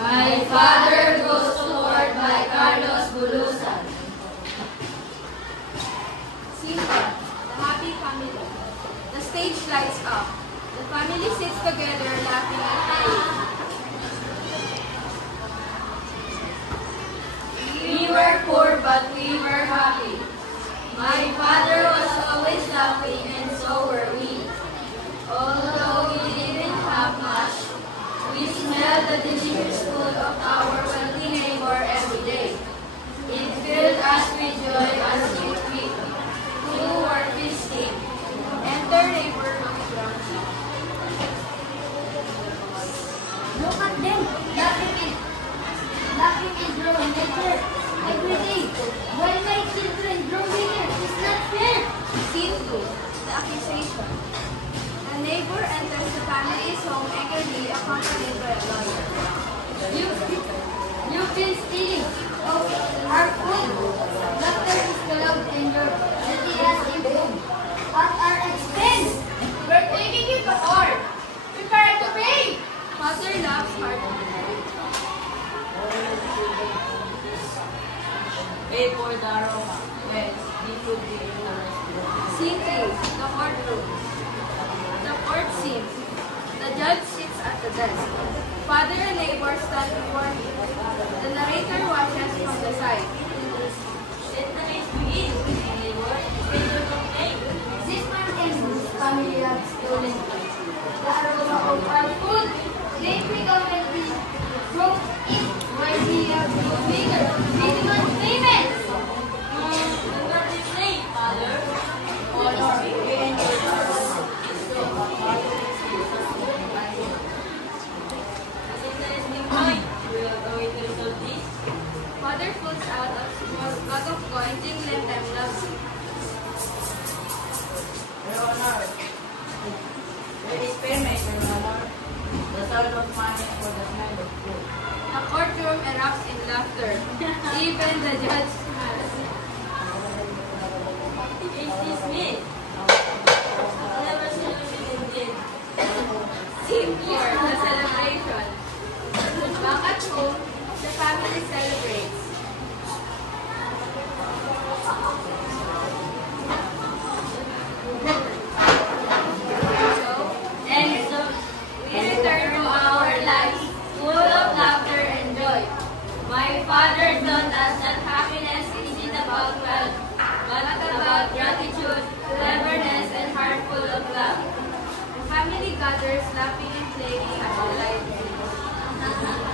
My Father Goes to Lord by Carlos Bulusan. Scene 1. The happy family. The stage lights up. The family sits together laughing and playing. We were poor but we were happy. My father was always laughing and so were we. Although we didn't have much, we smelled the delicious food of our wealthy neighbor every day. It filled us with joy as we were feasting. Enter neighbor Johnny. Look at them, laughing and drawing nature every day. While my children draw winner, it's not fair. Scene 2. The accusation. A neighbor enters the family's home eagerly accompanied by a lawyer. You've been stealing our food. Laughter is the loud anger that he has improved at our expense. We're taking you to court. Prepare to pay. Father laughs heartily. Pay for the aroma. Yes, this would be interesting. Scene 3. The courtroom. The court scene. The judge sits at the desk. Father and neighbor stand before him. The narrator watches from the side. Let the case begin, neighbor. State your complaint. This man and his family have stolen the aroma of our food. They frequently broke it while we have no bigger minimum payments. Do not refrain, Father. Honor, we enjoy our aroma. So, That's an interesting point. We are going to resolve this. Father pulls out a small bag of coin, jingling them loudly. Your Honor, there is payment, Your Honor. The sound of money for the smell of food. The courtroom erupts in laughter. Even the judge smiles. Case dismissed. Clever solution indeed. Scene 4. The celebration. Back at home, the family celebrates. And so, we return to our lives, full of laughter and joy. My father taught us that happiness isn't about wealth, but about gratitude, cleverness, and heart full of love. The family gathers laughing and playing at the light.